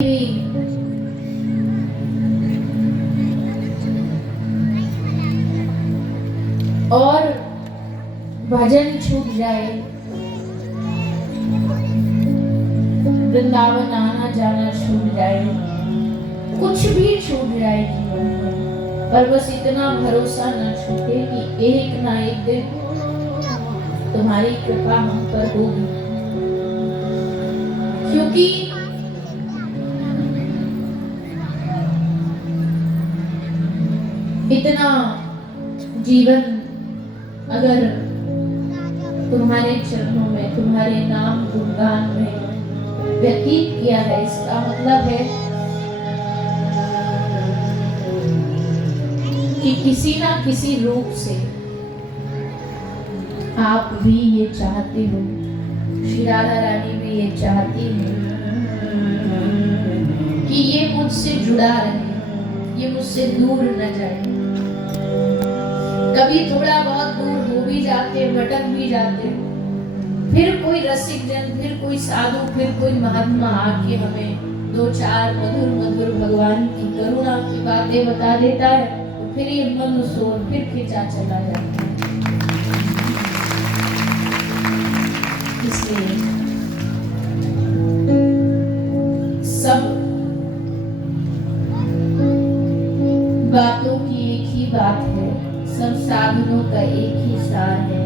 और भजन छूट जाए, वृंदावन आना जाना छूट जाए, कुछ भी छूट जाए जीवन में, पर बस इतना भरोसा न छूटे कि एक ना एक दिन तुम्हारी कृपा हम पर होगी। क्योंकि इतना जीवन अगर तुम्हारे चरणों में, तुम्हारे नाम गुणगान में व्यतीत किया है, इसका मतलब है कि किसी ना किसी रूप से आप भी ये चाहते हो, श्री राधा रानी भी ये चाहती है कि ये मुझसे जुड़ा रहे, ये मुझसे दूर न जाए। कभी थोड़ा बहुत दूर हो भी जाते, भटक भी जाते, फिर कोई रसिक जन, फिर कोई साधु, फिर कोई महात्मा आके हमें दो चार मधुर मधुर भगवान की करुणा की बातें बता देता है, तो फिर ये मन सोर फिर खिंचा चला जाता है। इसलिए सब बातों की एक ही बात है, सब साधनों का एक ही सार है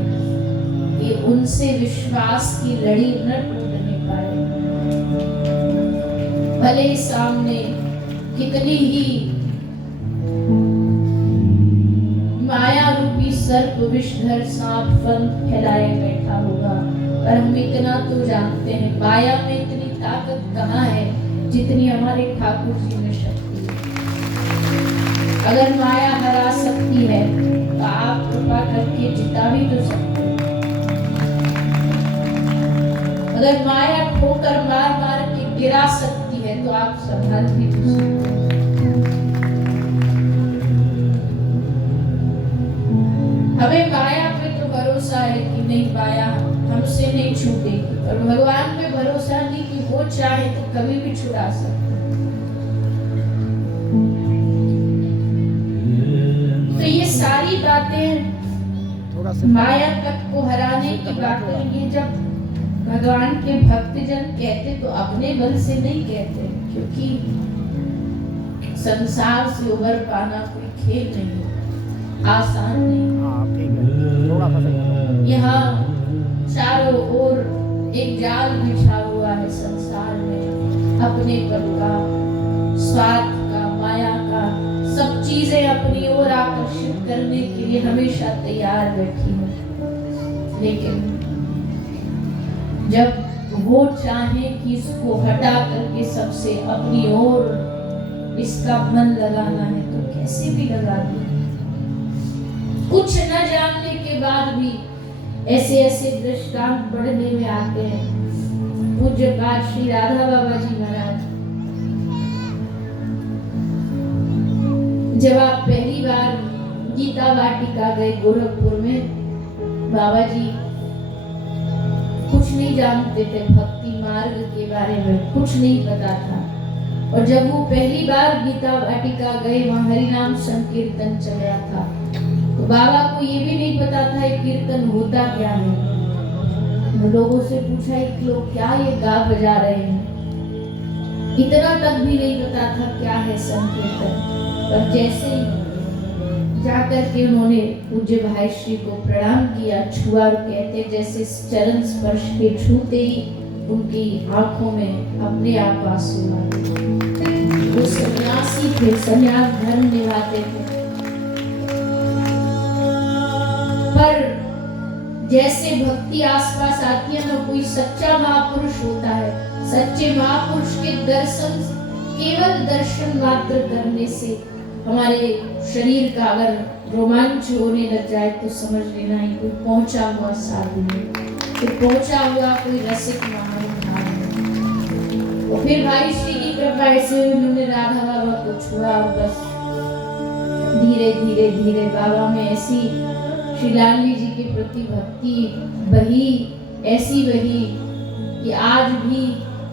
कि उनसे विश्वास की लड़ी न टूटने पाए। भले सामने कितनी ही माया रूपी सर्प विषधर सांप फन फैलाए बैठा होगा, पर हम इतना तो जानते हैं माया में इतनी ताकत कहाँ है जितनी हमारे ठाकुर जी में शक्ति है। अगर माया हरा सकती है तो आप कृपा करके जिता भी तो सकते हैं। अगर माया ठोकर मार मार के गिरा सकती है तो आप संभाल भी तो सकते हैं। हमें माया पे तो भरोसा है कि नहीं, माया हमसे नहीं छूटेगी, और भगवान पे भरोसा नहीं कि वो चाहे तो कभी भी छुड़ा सकते। तो ये सारी बातें माया तक को हराने की बातें, ये जब भगवान के भक्तजन कहते तो अपने बल से नहीं कहते, क्योंकि संसार से उबर पाना कोई खेल नहीं, आसान नहीं। यहाँ चारों ओर एक जाल बिछा हुआ है संसार में, अपने पद का, स्वार्थ का, माया का, सब चीजें अपनी ओर आकर्षित करने के लिए हमेशा तैयार बैठी है। लेकिन जब वो चाहे कि इसको हटा करके सबसे अपनी ओर इसका मन लगाना है तो कैसे भी लगा दे। कुछ न जानने के बाद भी ऐसे ऐसे दृष्टांत पढ़ने में आते हैं। पूज्य पाद श्री राधा बाबा जी महाराज, जब आप पहली बार गीता वाटिका गए गोरखपुर में, बाबा जी कुछ नहीं जानते थे, भक्ति मार्ग के बारे में कुछ नहीं पता था। और जब वो पहली बार गीता वाटिका गए, वहाँ हरिनाम संकीर्तन चल रहा था, तो बाबा को ये भी नहीं पता था ये कीर्तन होता क्या है। लोगों से पूछा कि लोग क्या ये गा बजा रहे हैं, इतना तक भी नहीं पता था क्या है संकीर्तन। पर जैसे जाकर के उन्होंने पूज्य भाई श्री को प्रणाम किया, छुआ, और कहते जैसे चरण स्पर्श के छूते ही उनकी आंखों में अपने आप आंसू आ गए। वो सन्यासी थे, सन्यास धर्म निभाते थे, पर जैसे भक्ति आसपास आती है ना, कोई सच्चा महापुरुष होता है, सच्चे महापुरुष के दर्शन, केवल दर्शन मात्र करने से हमारे शरीर का अगर रोमांच होने लग जाए तो समझ लेना ही कोई पहुंचा हुआ साधु है, कोई पहुंचा हुआ कोई रसिक महानुभाव है। तो फिर भाई श्री की कृपा ऐसे उन्होंने राधा बाबा को छुआ, और बस धीरे धीरे धीरे बाबा में ऐसी श्री लाली जी के प्रति भक्ति बही, ऐसी बही कि आज भी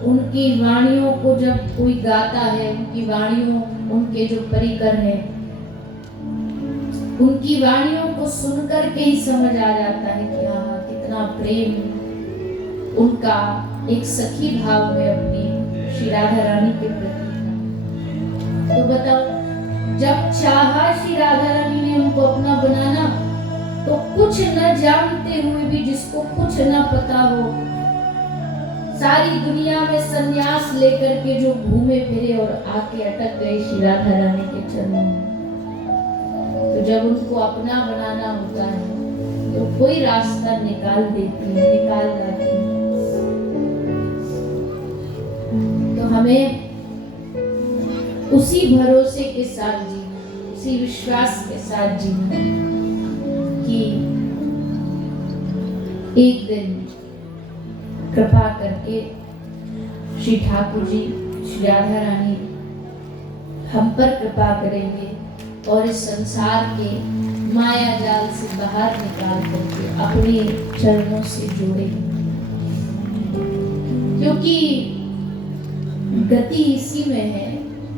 उनकी वाणियों को जब कोई गाता है, उनकी वाणियों, उनके जो परिकर है, उनकी वाणियों को सुनकर के ही समझ आ जाता है कि हाँ कितना प्रेम उनका एक सखी भाव में अपनी श्री राधा रानी के प्रति था। तो बताओ, जब चाहा श्री राधा रानी ने उनको अपना बनाना, तो कुछ न जानते हुए भी, जिसको कुछ न पता हो, सारी दुनिया में सन्यास लेकर के जो घूमे फिरे और आके अटक गए श्री राधा रानी के चरणों में, तो जब उनको अपना बनाना होता है तो कोई रास्ता निकाल जाती है। तो हमें उसी भरोसे के साथ जीना, उसी विश्वास के साथ जीना कि एक दिन कृपा करके श्री ठाकुर जी, श्री राधा रानी हम पर कृपा करेंगे और इस संसार के माया जाल से बाहर निकाल करके अपने चरणों से जोड़ेंगे। क्योंकि गति इसी में है,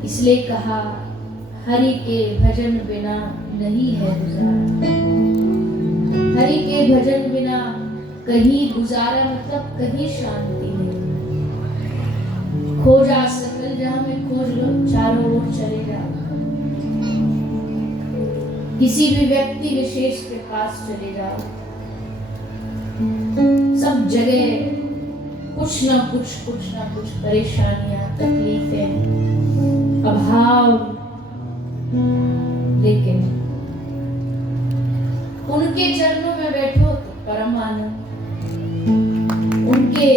इसलिए कहा हरि के भजन बिना नहीं है गुजारा। हरि के भजन बिना कहीं गुजारा मतलब कहीं शांति नहीं। खोजा सकल जहां में खोज लो, चारों ओर चले जाओ, किसी भी व्यक्ति विशेष के पास चले जाओ, सब जगह कुछ ना कुछ परेशानियां, तकलीफें, अभाव, लेकिन उनके चरणों में बैठो तो परम आनंद, उनके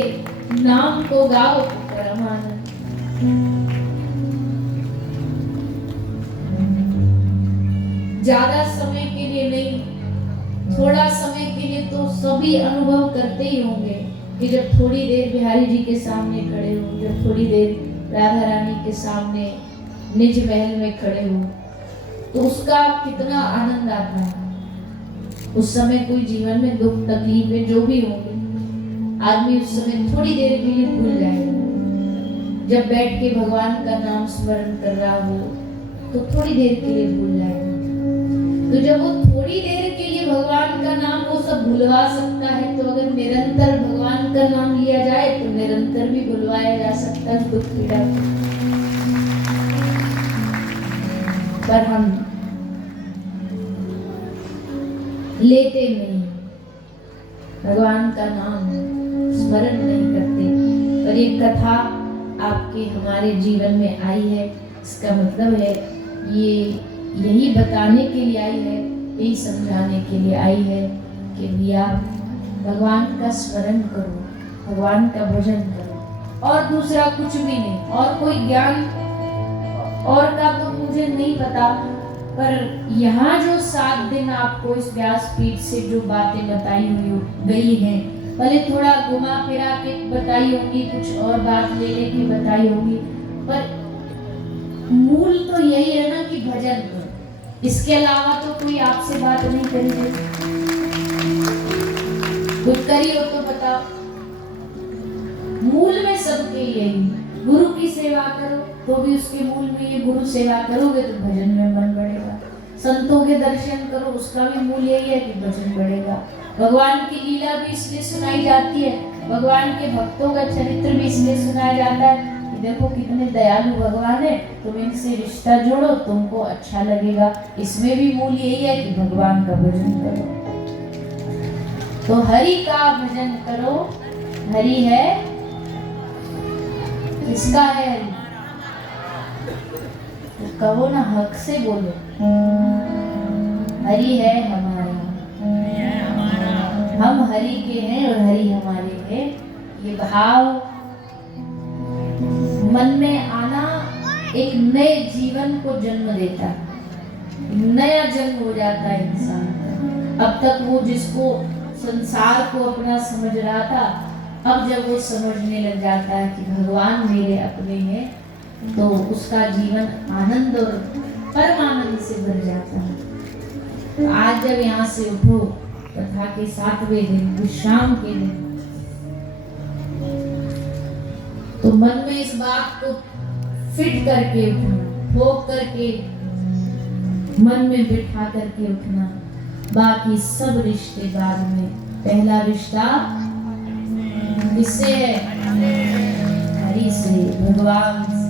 नाम को गाओ तो परम आनंद। ज्यादा समय के लिए नहीं, थोड़ा समय के लिए तो सभी अनुभव करते ही होंगे कि जब थोड़ी देर बिहारी जी के सामने खड़े हो, जब थोड़ी देर राधा रानी के सामने निज महल में खड़े हो, तो उसका कितना आनंद आता है। उस समय कोई जीवन में दुख तकलीफें जो भी होंगे, आदमी उस समय थोड़ी देर के लिए भूल जाएगा। जब बैठ के भगवान का नाम स्मरण कर रहा हो तो थोड़ी देर के लिए भूल जाएगा। तो जब वो थोड़ी देर के लिए भगवान का नाम वो सब भुलवा सकता है, तो अगर निरंतर भगवान का नाम लिया जाए तो निरंतर भी भुलवाया जा सकता है दुख पीड़ा। पर हम लेते नहीं, भगवान का नाम स्मरण नहीं करते। और ये कथा आपके हमारे जीवन में आई है, इसका मतलब है ये यही बताने के लिए आई है, यही समझाने के लिए आई है कि भैया भगवान का स्मरण करो, भगवान का भजन करो, और दूसरा कुछ भी नहीं। और कोई ज्ञान और का तो मुझे नहीं पता, पर यहाँ जो 7 दिन आपको इस व्यासपीठ से जो बातें बताई हुई गई हैं, भले थोड़ा घुमा फिरा के बताई होगी, कुछ और बात ले लेके बताई होगी, पर मूल तो यही है ना कि भजन करो। इसके अलावा तो कोई आपसे बात नहीं करेगी। कुछ करी हो तो बताओ। मूल में सबके यही, गुरु की सेवा करो तो भी उसके मूल में ये, गुरु सेवा करोगे तो भजन में मन बढ़ेगा। संतों के दर्शन करो, उसका भी मूल यही है कि भजन बढ़ेगा। भगवान की लीला भी इसलिए सुनाई जाती है, भगवान के भक्तों का चरित्र भी इसलिए सुनाया जाता है कि देखो कितने दयालु भगवान है, तुम इनसे रिश्ता जोड़ो, तुमको अच्छा लगेगा। इसमें भी मूल यही है कि भगवान का भजन करो। तो हरि का भजन करो। हरि है, किसका है हरि? तो कहो ना, हक से बोलो, हरि है हमारा, हम हरि के हैं और हरि हमारे हैं। ये भाव मन में आना एक नए जीवन को जन्म देता है, नया जन्म हो जाता है इंसान का। अब तक वो जिसको संसार को अपना समझ रहा था, अब जब वो समझने लग जाता है कि भगवान मेरे अपने हैं, तो उसका जीवन आनंद और परमानंद से भर जाता है। तो आज जब यहाँ से उठो, कथा के 7वें दिन, विश्राम के दिन, तो मन में इस बात को फिट करके उठना, ठोक करके मन में बिठा करके उठना, बाकी सब रिश्ते बाद में। पहला रिश्ता किससे है? हरि से, भगवान से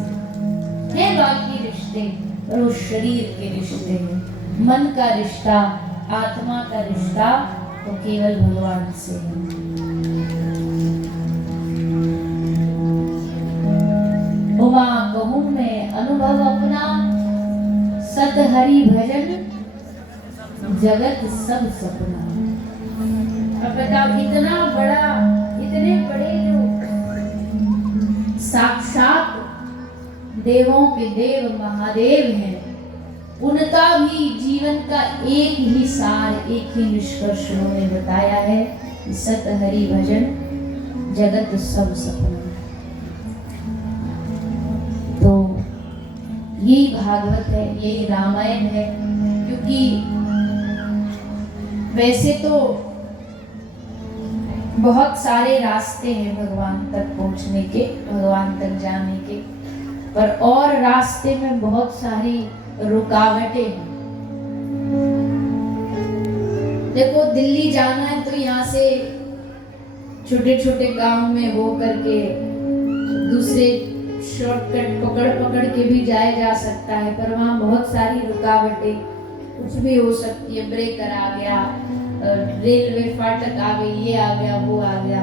है। बाकी रिश्ते और वो शरीर के रिश्ते हैं, मन का रिश्ता, आत्मा का रिश्ता तो केवल भगवान से है। उमा कहूँ मैं अनुभव अपना, सत हरि भजन जगत सब सपना। अब बताओ, इतना बड़ा, इतने बड़े जो साक्षात देवों के देव महादेव हैं, उनका भी जीवन का एक ही सार, एक ही निष्कर्ष उन्होंने बताया है कि सत हरि भजन जगत सब सपना। तो यही भागवत है, यही रामायण है। क्योंकि वैसे तो बहुत सारे रास्ते हैं भगवान तक पहुंचने के, भगवान तक जाने के, पर और रास्ते में बहुत सारी रुकावटें हैं। देखो, दिल्ली जाना है तो यहाँ से छोटे छोटे गांव में हो करके दूसरे शॉर्टकट पकड़ पकड़ के भी जाया जा सकता है, पर वहाँ बहुत सारी रुकावटें, कुछ भी हो सकती है। ब्रेकर आ गया, रेलवे फाटक आ गई, ये आ गया, वो आ गया।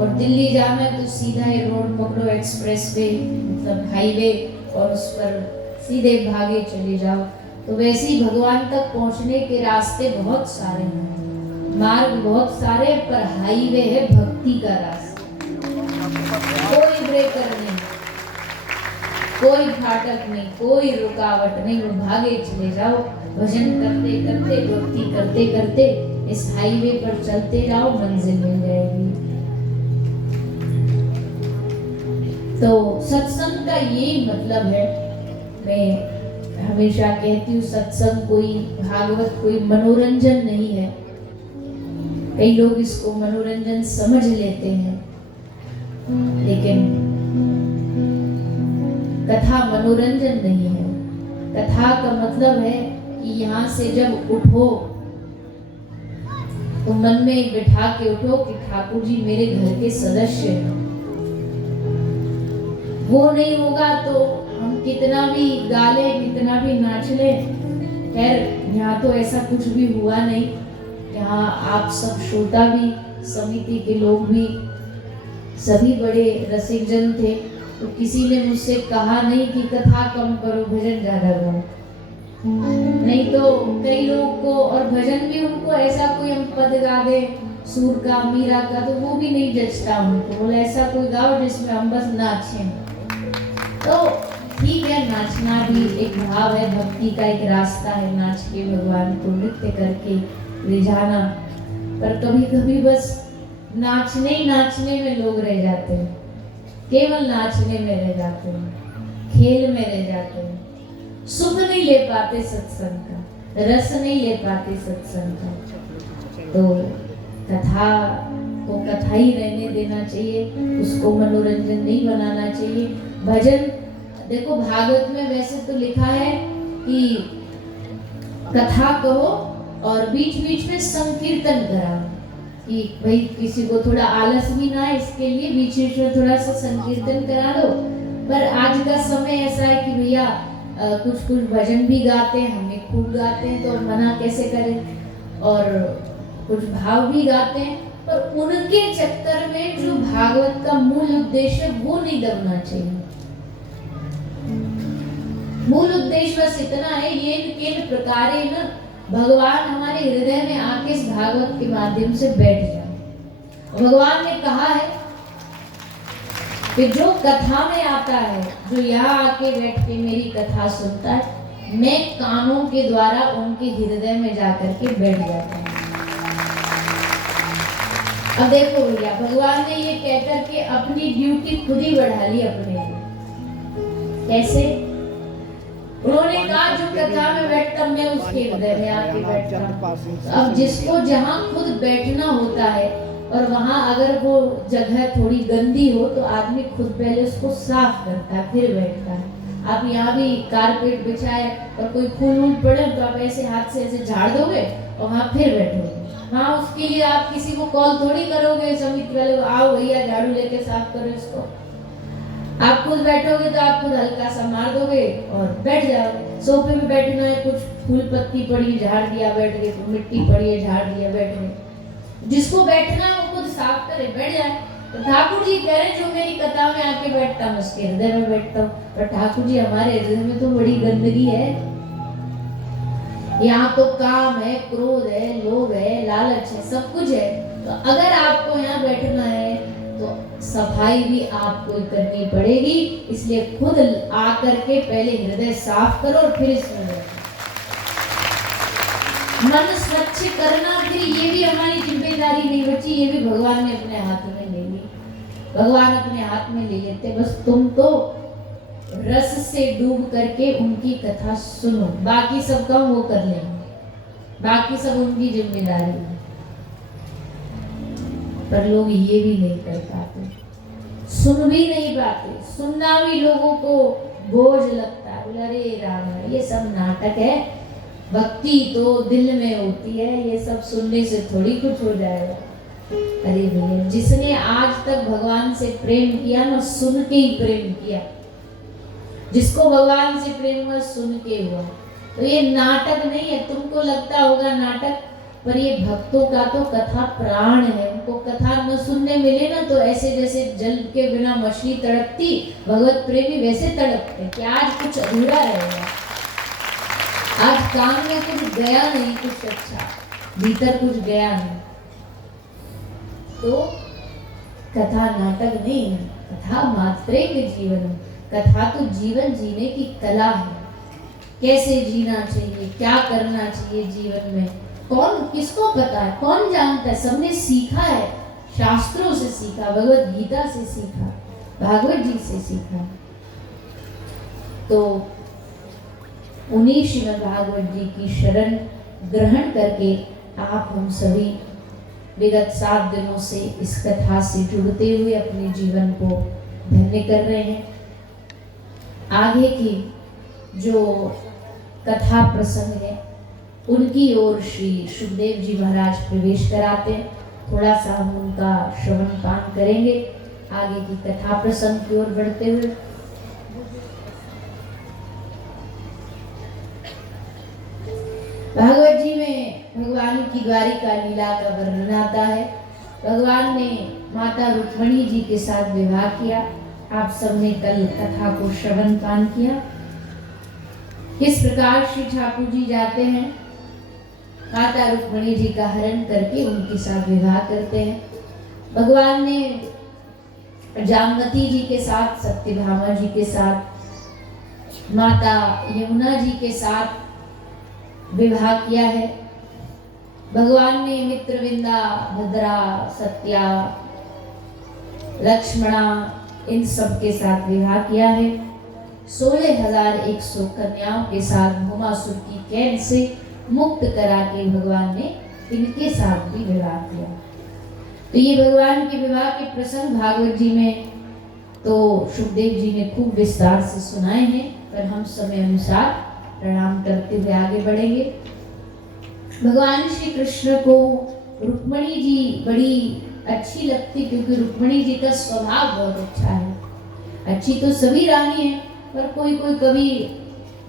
और दिल्ली जाना है तो सीधा ये रोड पकड़ो, एक्सप्रेस वे, मतलब हाईवे, और उस पर सीधे भागे चले जाओ। तो वैसे ही भगवान तक पहुंचने के रास्ते बहुत सारे हैं, मार्ग बहुत सारे, पर हाईवे है भक्ति का रास्ता। कोई ब्रेकर नहीं, कोई फाटक नहीं, कोई रुकावट नहीं, वो भागे चले जाओ, भजन करते करते, भक्ति करते करते इस हाईवे पर चलते जाओ, मंजिल मिल जाएगी। तो सत्संग का यही मतलब है। मैं हमेशा कहती हूँ, सत्संग कोई, भागवत कोई मनोरंजन नहीं है। कई लोग इसको मनोरंजन समझ लेते हैं, लेकिन कथा मनोरंजन नहीं है। कथा का मतलब है कि यहाँ से जब उठो तो मन में बिठा के उठो कि ठाकुर जी मेरे घर के सदस्य हैं। वो नहीं होगा तो हम कितना भी गा ले, कितना भी नाच ले। खैर, यहाँ तो ऐसा कुछ भी हुआ नहीं। यहाँ आप सब श्रोता भी, समिति के लोग भी, सभी बड़े रसिक जन थे, तो किसी ने मुझसे कहा नहीं कि कथा कम करो, भजन ज्यादा गाओ। नहीं तो कई लोग को, और भजन भी उनको ऐसा कोई हम पद गा दे, सूर का, मीरा का, तो वो भी नहीं जचता उनको। बोले ऐसा कोई गाओ जिसमें हम बस नाचें। तो ठीक है, नाचना भी एक भाव है, भक्ति का एक रास्ता है, नाच के भगवान को नृत्य करके ले जाना। पर कभी कभी बस नाचने ही नाचने में लोग रह जाते हैं, केवल नाचने में रह जाते हैं, खेल में रह जाते हैं, सुख नहीं ले पाते सत्संग का, रस नहीं ले पाते सत्संग का। तो कथा को कथा ही रहने देना चाहिए, उसको मनोरंजन नहीं बनाना चाहिए। भजन, देखो भागवत में वैसे तो लिखा है कि कथा कहो और बीच बीच में संकीर्तन कराओ, कि भाई किसी को थोड़ा आलस भी ना है, इसके लिए बीच बीच में थोड़ा सा संकीर्तन करा दो। पर आज का समय ऐसा है कि भैया कुछ कुछ भजन भी गाते हैं, हमें खूब गाते हैं, तो मना कैसे करें, और कुछ भाव भी गाते हैं, पर उनके चक्कर में जो भागवत का मूल उद्देश्य है वो नहीं दबना चाहिए। मूल उद्देश्य बस इतना है, ये केन प्रकारे न भगवान हमारे हृदय में आके इस भागवत के माध्यम से बैठ जाए। भगवान ने कहा है कि जो कथा में आता है, जो यहाँ आके बैठ के मेरी कथा सुनता है, मैं कानों के द्वारा उनके हृदय में जाकर के बैठ जाता हूँ। अब देखो भैया, भगवान ने ये कहकर के अपनी ड्यूटी खुद ही बढ़ा ली अपने लिए। कैसे? उन्होंने कहा जो कथा में बैठता मैं उसके हृदय में आके बैठता हूँ। अब जिसको जहाँ खुद बैठना होता है और वहाँ अगर वो जगह थोड़ी गंदी हो तो आदमी खुद पहले उसको साफ करता है फिर बैठता है। आप यहाँ भी कारपेट बिछाए और कोई फूल वूल पड़े तो आप ऐसे हाथ से ऐसे झाड़ दोगे और वहाँ फिर बैठोगे। वहाँ उसके लिए आप किसी को कॉल थोड़ी करोगे समिति वाले को, आओ भैया झाड़ू लेके साफ करो इसको। आप खुद बैठोगे तो आप खुद हल्का सा मार दोगे और बैठ जाओगे। सोफे पे बैठना है, कुछ फूल पत्ती पड़ी झाड़ दिया बैठ गए, मिट्टी पड़ी है झाड़ दिया बैठ गए। जिसको बैठना है वो खुद साफ करे बैठ जाए। तो ठाकुर जी कह रहे जो मेरी कथा में आके बैठता हूँ उसके हृदय में बैठता हूँ, पर ठाकुर जी हमारे हृदय में तो बड़ी गंदगी है। यहाँ तो काम है, क्रोध है, लोभ है, लालच है, सब कुछ है। तो अगर आपको यहाँ बैठना है तो सफाई भी आपको करनी पड़ेगी। इसलिए खुद आकर के पहले हृदय साफ करो और फिर इसमें बैठो। मन स्वच्छ करना फिर ये भी हमारी जिम्मेदारी नहीं बची, ये भी भगवान ने अपने हाथ में ले ली। भगवान अपने हाथ में ले लेते, बस तुम तो रस से डूब करके उनकी कथा सुनो, बाकी सब काम वो कर लेंगे, बाकी सब उनकी जिम्मेदारी है। पर लोग ये भी नहीं कर पाते, सुन भी नहीं पाते। सुनना भी लोगों को बोझ लगता है, बोले अरे राम ये सब नाटक है, भक्ति तो दिल में होती है, ये सब सुनने से थोड़ी कुछ हो जाएगा। अरे भैया जिसने आज तक भगवान से प्रेम किया ना, सुन के ही प्रेम किया। जिसको भगवान से प्रेम हुआ सुन के हुआ। तो ये नाटक नहीं है, तुमको लगता होगा नाटक, पर ये भक्तों का तो कथा प्राण है। उनको कथा न सुनने मिले ना तो ऐसे जैसे जल के बिना मछली तड़पती, भगवत प्रेमी वैसे तड़पते कि आज कुछ अधूरा रहेगा, आज काम में कुछ गया नहीं, कुछ अच्छा भीतर कुछ गया नहीं। तो कथा नाटक नहीं है, कथा मात्रे के जीवन। कथा तो जीवन जीने की कला है, कैसे जीना चाहिए, क्या करना चाहिए जीवन में। कौन किसको पता है, कौन जानता है? सबने सीखा है, शास्त्रों से सीखा, भगवत गीता से सीखा, भागवत जी से सीखा। तो उन्हीं श्रीमद् भागवत जी की शरण ग्रहण करके आप हम सभी विगत 7 दिनों से इस कथा से जुड़ते हुए अपने जीवन को धन्य कर रहे हैं। आगे की जो कथा प्रसंग है उनकी ओर श्री सुखदेव जी महाराज प्रवेश कराते हैं। थोड़ा सा हम उनका श्रवण पान करेंगे, आगे की कथा प्रसंग की ओर बढ़ते हुए। भागवत जी में भगवान की द्वारिका लीला का वर्णन आता है। भगवान ने माता रुक्मणी जी के साथ विवाह किया। आप सबने कल कथा को श्रवण पान किया। किस प्रकार श्री ठाकुर जी जाते हैं, माता रुक्मणी जी का हरण करके उनके साथ विवाह करते हैं। भगवान ने जामवती जी के साथ, सत्यभामा जी के साथ, माता यमुना जी के साथ विवाह किया है। भगवान ने मित्रविंदा, भद्रा, सत्या, लक्ष्मणा इन सब के साथ विवाह किया है। 16,100 कन्याओं के साथ भौमासुर की कैद से मुक्त करा के भगवान ने इनके साथ भी विवाह किया। तो ये भगवान के विवाह के प्रसंग भागवत जी में तो सुखदेव जी ने खूब विस्तार से सुनाए हैं, पर हम समय अनुसार प्रणाम करते हुए आगे बढ़ेंगे। भगवान श्री कृष्ण को रुक्मणी जी बड़ी अच्छी लगती, क्योंकि रुक्मणी जी का स्वभाव बहुत अच्छा है। अच्छी तो सभी रानी है, पर कोई कोई कभी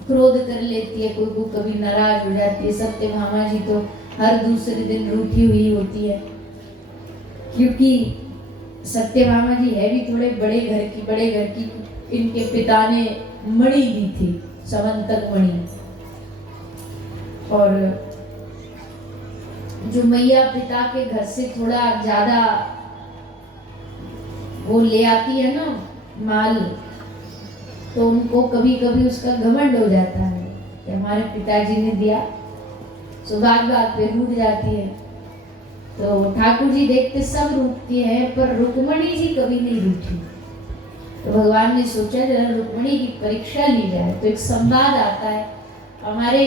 क्रोध कर लेती है, कोई कोई कभी नाराज हो जाती है। सत्यभामा जी तो हर दूसरे दिन रूठी हुई होती है, क्योंकि सत्यभामा जी है भी थोड़े बड़े घर की। इनके पिता ने मणि दी थी, समंतक मणि, और जो मैया पिता के घर से थोड़ा ज्यादा वो ले आती है ना माल, तो उनको कभी कभी उसका घमंड हो जाता है कि हमारे पिताजी ने दिया, तो बात पे रूठ जाती है। तो ठाकुर जी देखते सब रूठती हैं, पर रुक्मणी जी कभी नहीं रूठी। तो भगवान ने सोचा जरा रुक्मणी की परीक्षा ली जाए। तो एक संवाद आता है, हमारे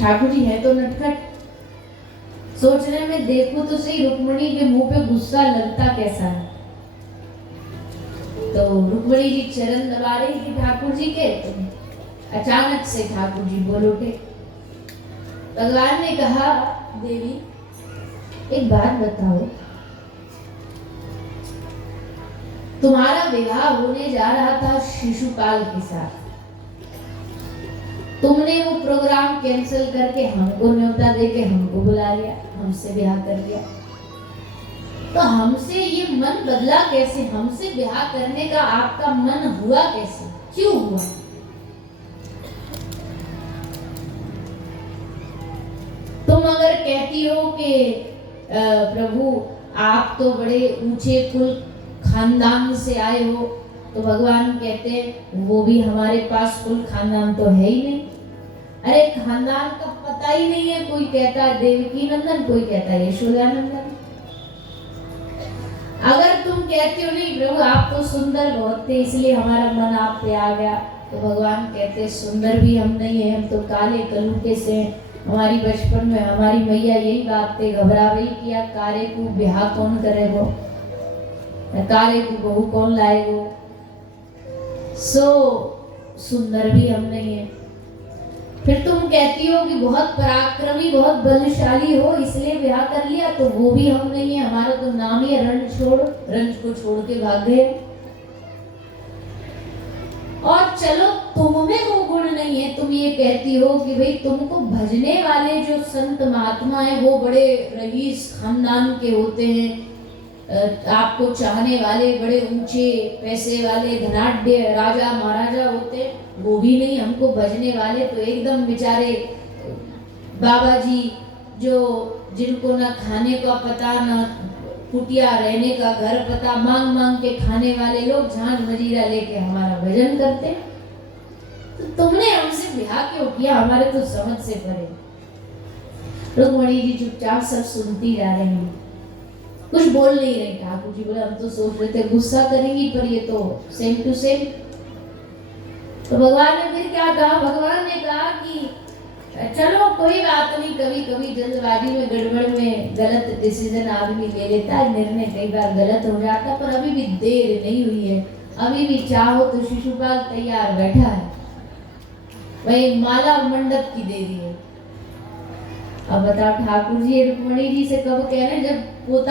ठाकुर जी है तो नटखट, सोचने में देखो तो सही रुक्मणी के मुंह पे गुस्सा लगता कैसा है। तो रुक्मणी जी चरण दबा रही थी ठाकुर जी के, तो अचानक से ठाकुर जी बोल उठे। भगवान ने कहा, देवी एक बात बताओ, तुम्हारा विवाह होने जा रहा था शिशुपाल के साथ, तुमने वो प्रोग्राम कैंसिल करके हमको न्योता देके हमको बुला लिया, हमसे ब्याह कर लिया। तो हमसे ये मन बदला कैसे? हमसे ब्याह करने का आपका मन हुआ कैसे? क्यों हुआ? तुम अगर कहती हो कि प्रभु आप तो बड़े ऊंचे कुल खानदान से आए हो, तो भगवान कहते वो भी हमारे पास कुल खानदान तो है ही नहीं। अरे खानदान का पता ही नहीं है। कोई कहता है देवकी नंदन, कोई कहता है यशोदा नंदन। अगर तुम कहते हो नहीं प्रभु आप तो सुंदर बहुत थे इसलिए हमारा मन आप पे आ गया, तो भगवान कहते सुंदर भी हम नहीं है, हम तो काले कलूके से। हमारी बचपन में हमारी मैया यही बात थे, घबरा रही किया कारे को ब्याह कौन करेगो, कारे को बहू कौन लाएगो। सुंदर भी हम नहीं है। फिर तुम कहती हो कि बहुत पराक्रमी बहुत बलशाली हो इसलिए ब्याह कर लिया, तो वो भी हम नहीं है, हमारा तो नाम ही है रंज को छोड़ के भाग गए। और चलो तुम में वो गुण नहीं है, तुम ये कहती हो कि भाई तुमको भजने वाले जो संत महात्मा है वो बड़े रईस खानदान के होते हैं, आपको चाहने वाले बड़े ऊंचे पैसे वाले धनाढ्य राजा महाराजा होते, वो भी नहीं। हमको भजने वाले तो एकदम बेचारे बाबा जी जो जिनको ना खाने का पता ना कुटिया रहने का घर पता, मांग मांग के खाने वाले लोग झांझ मजीरा लेके हमारा भजन करते। तो तुमने हमसे ब्याह क्यों किया? हमारे तो समझ से परे। रुक्मणी जी चुपचाप सब सुनती जा रही हैं, कुछ बोल नहीं रही। ठाकुर जी बोले हम तो सोच रहे थे गुस्सा करेंगी, पर ये तो सेम टू सेम। तो भगवान ने फिर क्या कहा? भगवान ने कहा कि चलो कोई बात नहीं, कभी कभी जल्दबाजी में गड़बड़ में गलत डिसीजन आदमी ले लेता है, निर्णय कई बार गलत हो जाता है, पर अभी भी देर नहीं हुई है। अभी भी चाहो तो शिशुपाल तैयार बैठा है, वही माला मंडप की दे दी है। अब बताओ ठाकुर जी रुक्मणी जी से कब कह रहे हैं, जब पोता